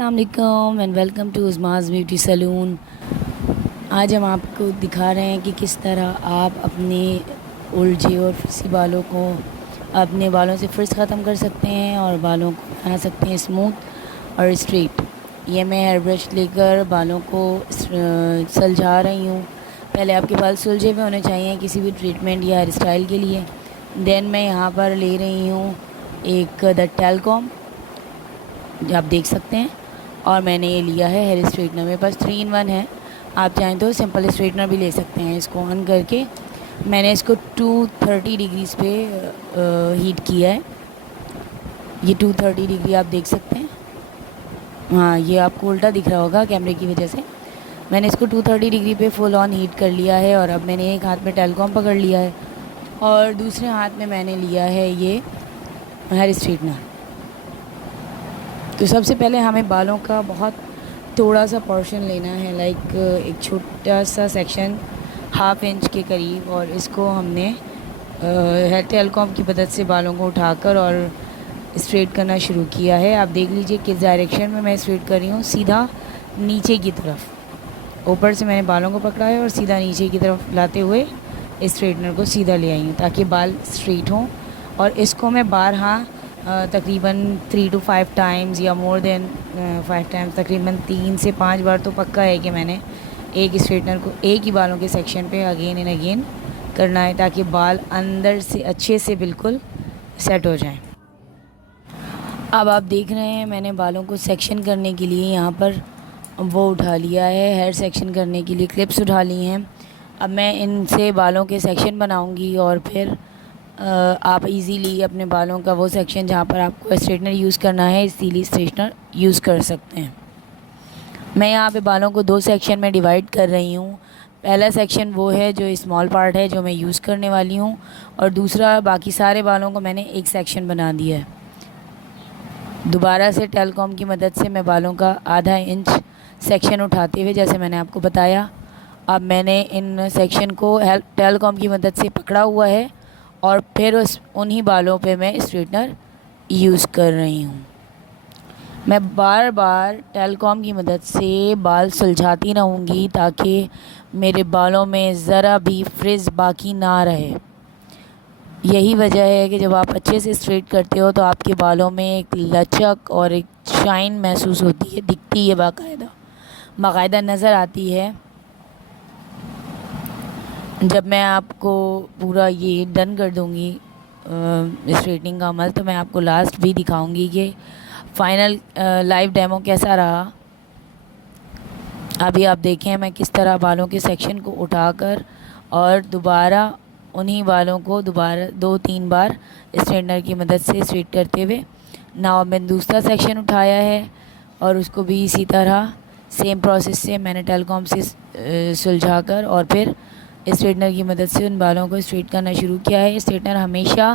अस्सलाम वालेकुम and welcome to Usma's beauty salon. आज हम आपको दिखा रहे हैं कि किस तरह आप अपने उलझे और फिसी बालों को अपने बालों से फ्रिज ख़त्म कर सकते हैं और बालों को बना सकते हैं स्मूथ और स्ट्रेट। ये मैं हेयर ब्रश लेकर बालों को सुलझा रही हूँ। पहले आपके बाल सुलझे हुए होने चाहिए किसी भी ट्रीटमेंट या हेयर स्टाइल के लिए। देन मैं यहाँ पर ले रही हूँ एक द टेलकॉम, जो आप देख सकते हैं, और मैंने ये लिया है हेयर स्ट्रेटनर। मेरे पास 3 in 1 है, आप चाहें तो सिंपल स्ट्रेटनर भी ले सकते हैं। इसको ऑन करके मैंने इसको 230 डिग्रीज़ पे हीट किया है। ये 230 डिग्री आप देख सकते हैं। हाँ, ये आपको उल्टा दिख रहा होगा कैमरे की वजह से। मैंने इसको 230 डिग्री पे फुल ऑन हीट कर लिया है और अब मैंने एक हाथ में टेलकॉम पकड़ लिया है और दूसरे हाथ में मैंने लिया है ये हेयर स्ट्रेटनर। तो सबसे पहले हमें बालों का बहुत थोड़ा सा पोर्शन लेना है, लाइक एक छोटा सा सेक्शन 1/2 इंच के करीब, और इसको हमने हेयर टेलकॉम की मदद से बालों को उठाकर और स्ट्रेट करना शुरू किया है। आप देख लीजिए किस डायरेक्शन में मैं स्ट्रेट कर रही हूँ, सीधा नीचे की तरफ। ऊपर से मैंने बालों को पकड़ा है और सीधा नीचे की तरफ लाते हुए स्ट्रेटनर को सीधा ले आई हूँ ताकि बाल स्ट्रेट हों। और इसको मैं बारहा तकरीबन 3 to 5 टाइम्स या मोर देन 5 टाइम्स, तकरीबन 3 से 5 बार तो पक्का है कि मैंने एक स्ट्रेटनर को एक ही बालों के सेक्शन पे अगेन एंड अगेन करना है ताकि बाल अंदर से अच्छे से बिल्कुल सेट हो जाएं। अब आप देख रहे हैं मैंने बालों को सेक्शन करने के लिए यहाँ पर वो उठा लिया है, हेयर सेक्शन करने के लिए क्लिप्स उठा ली हैं। अब मैं इनसे बालों के सेक्शन बनाऊँगी और फिर आप इजीली अपने बालों का वो सेक्शन जहाँ पर आपको स्ट्रेटनर यूज़ करना है इसीलिए स्ट्रेटनर यूज़ कर सकते हैं। मैं यहाँ पे बालों को 2 सेक्शन में डिवाइड कर रही हूँ। पहला सेक्शन वो है जो स्मॉल पार्ट है जो मैं यूज़ करने वाली हूँ, और दूसरा बाकी सारे बालों को मैंने एक सेक्शन बना दिया है। दोबारा से टेलकॉम की मदद से मैं बालों का ½ इंच सेक्शन उठाते हुए, जैसे मैंने आपको बताया, अब मैंने इन सेक्शन को टेलकॉम की मदद से पकड़ा हुआ है और फिर उन्हीं बालों पे मैं स्ट्रेटनर यूज़ कर रही हूँ। मैं बार बार टेलकॉम की मदद से बाल सुलझाती रहूँगी ताकि मेरे बालों में ज़रा भी फ्रिज बाकी ना रहे। यही वजह है कि जब आप अच्छे से स्ट्रेट करते हो तो आपके बालों में एक लचक और एक शाइन महसूस होती है, दिखती है, बाकायदा नज़र आती है। जब मैं आपको पूरा ये डन कर दूँगी स्ट्रेटनिंग का अमल, तो मैं आपको लास्ट भी दिखाऊंगी कि फ़ाइनल लाइव डेमो कैसा रहा। अभी आप देखें मैं किस तरह बालों के सेक्शन को उठाकर और दोबारा उन्हीं बालों को दोबारा 2-3 बार स्ट्रेटनर की मदद से स्ट्रेट करते हुए। नाउ मैंने दूसरा सेक्शन उठाया है और उसको भी इसी तरह सेम प्रोसेस से मैंने टेलकॉम से सुलझा कर और फिर स्ट्रेटनर की मदद से उन बालों को स्ट्रेट करना शुरू किया है। स्ट्रेटनर हमेशा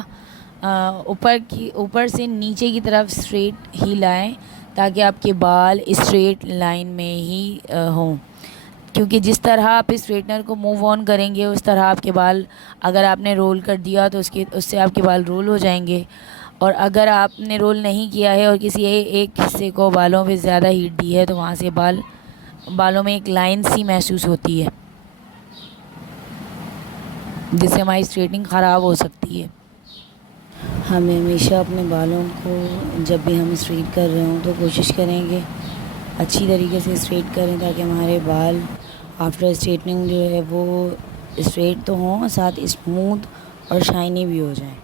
ऊपर से नीचे की तरफ स्ट्रेट ही लाएं ताकि आपके बाल स्ट्रेट लाइन में ही हों, क्योंकि जिस तरह आप स्ट्रेटनर को मूव ऑन करेंगे उस तरह आपके बाल, अगर आपने रोल कर दिया तो उससे आपके बाल रोल हो जाएंगे, और अगर आपने रोल नहीं किया है और किसी एक हिस्से को बालों पे ज़्यादा हीट दी है तो वहाँ से बालों में एक लाइन सी महसूस होती है जिससे हमारी स्ट्रेटनिंग ख़राब हो सकती है। हमें हमेशा अपने बालों को जब भी हम स्ट्रेट कर रहे हों तो कोशिश करेंगे अच्छी तरीके से स्ट्रेट करें ताकि हमारे बाल आफ्टर स्ट्रेटनिंग जो है वो स्ट्रेट तो हों, साथ स्मूथ और शाइनी भी हो जाएं।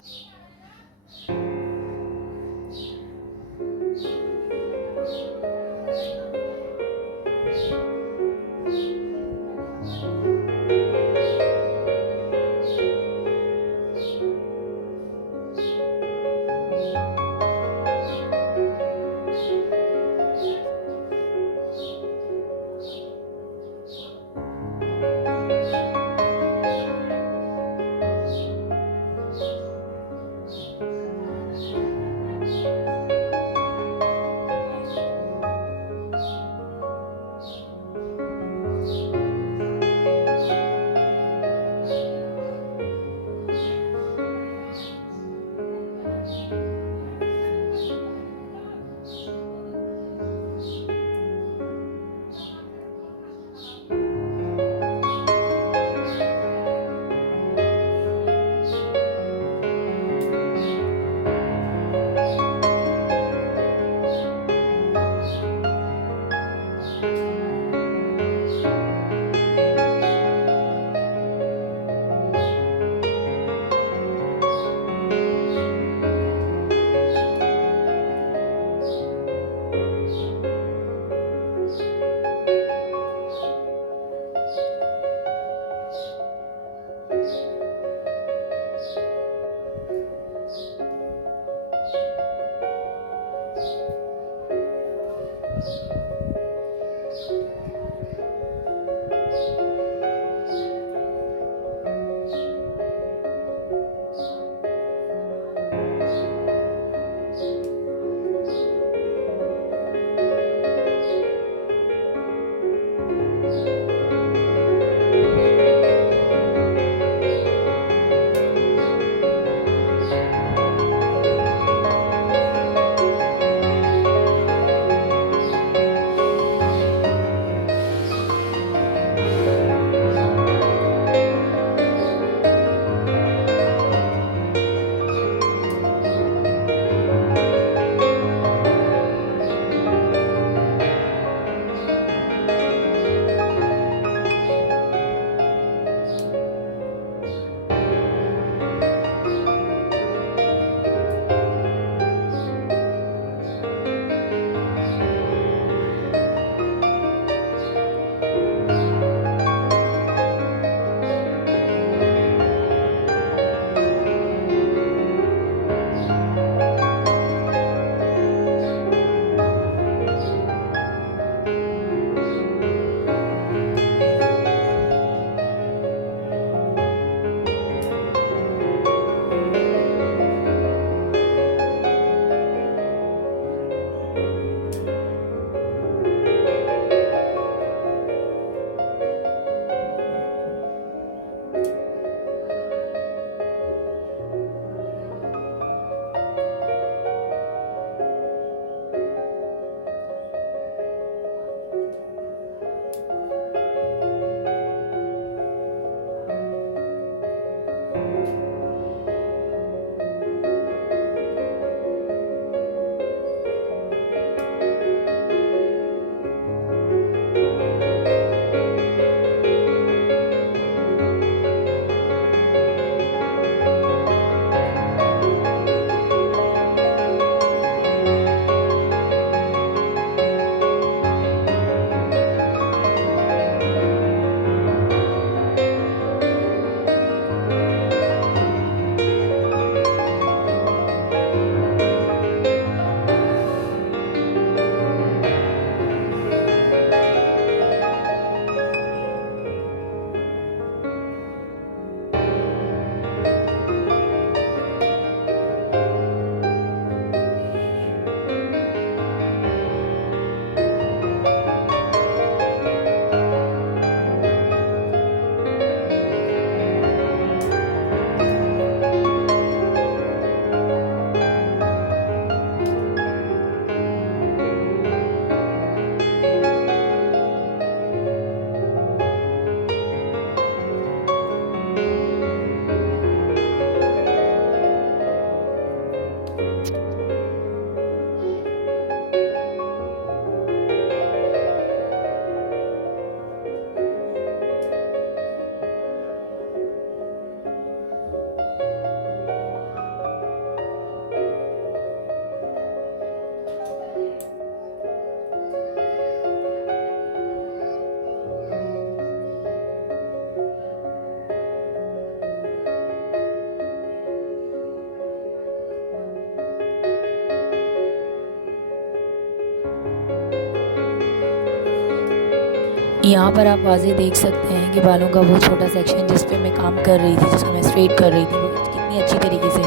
यहाँ पर आप वाज़े देख सकते हैं कि बालों का वो छोटा सेक्शन जिस पे मैं काम कर रही थी, जिसको मैं स्ट्रेट कर रही थी, वो कितनी अच्छी तरीके से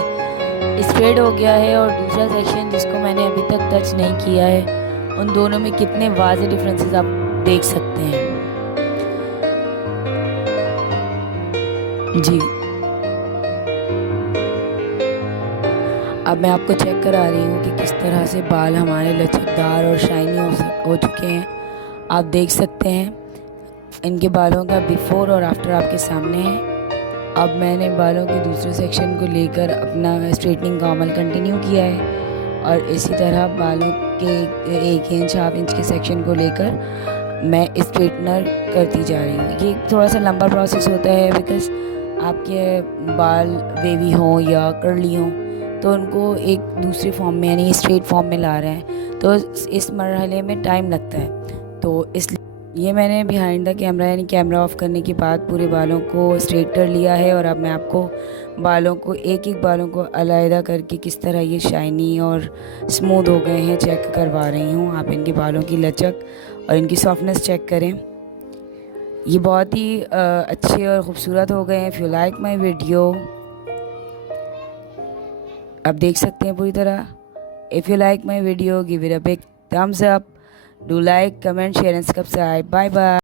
स्ट्रेट हो गया है। और दूसरा सेक्शन जिसको मैंने अभी तक टच नहीं किया है, उन दोनों में कितने वाज़े डिफरेंसेस आप देख सकते हैं। जी, अब मैं आपको चेक करा रही हूँ कि किस तरह से बाल हमारे लचकदार और शाइनी हो चुके हैं। आप देख सकते हैं इनके बालों का बिफ़ोर और आफ्टर आपके सामने है। अब मैंने बालों के दूसरे सेक्शन को लेकर अपना स्ट्रेटनिंग का अमल कंटिन्यू किया है और इसी तरह बालों के 1 इंच हाफ इंच के सेक्शन को लेकर मैं स्ट्रेटनर करती जा रही हूँ। ये थोड़ा सा लंबा प्रोसेस होता है बिकॉज़ आपके बाल वेवी हों या कर्ली हों तो उनको एक दूसरे फॉर्म में यानी स्ट्रेट फॉर्म में ला रहे हैं, तो इस मरहले में टाइम लगता है। तो इसलिए ये मैंने बिहाइंड द कैमरा यानी कैमरा ऑफ करने के बाद पूरे बालों को स्ट्रेट कर लिया है और अब मैं आपको बालों को एक एक बालों को अलग करके किस तरह ये शाइनी और स्मूथ हो गए हैं चेक करवा रही हूँ। आप इनके बालों की लचक और इनकी सॉफ्टनेस चेक करें, ये बहुत ही अच्छे और ख़ूबसूरत हो गए हैं। If you like my video, आप देख सकते हैं पूरी तरह। If you like my video give it a big thumbs up, do like, comment, share and subscribe. Bye bye.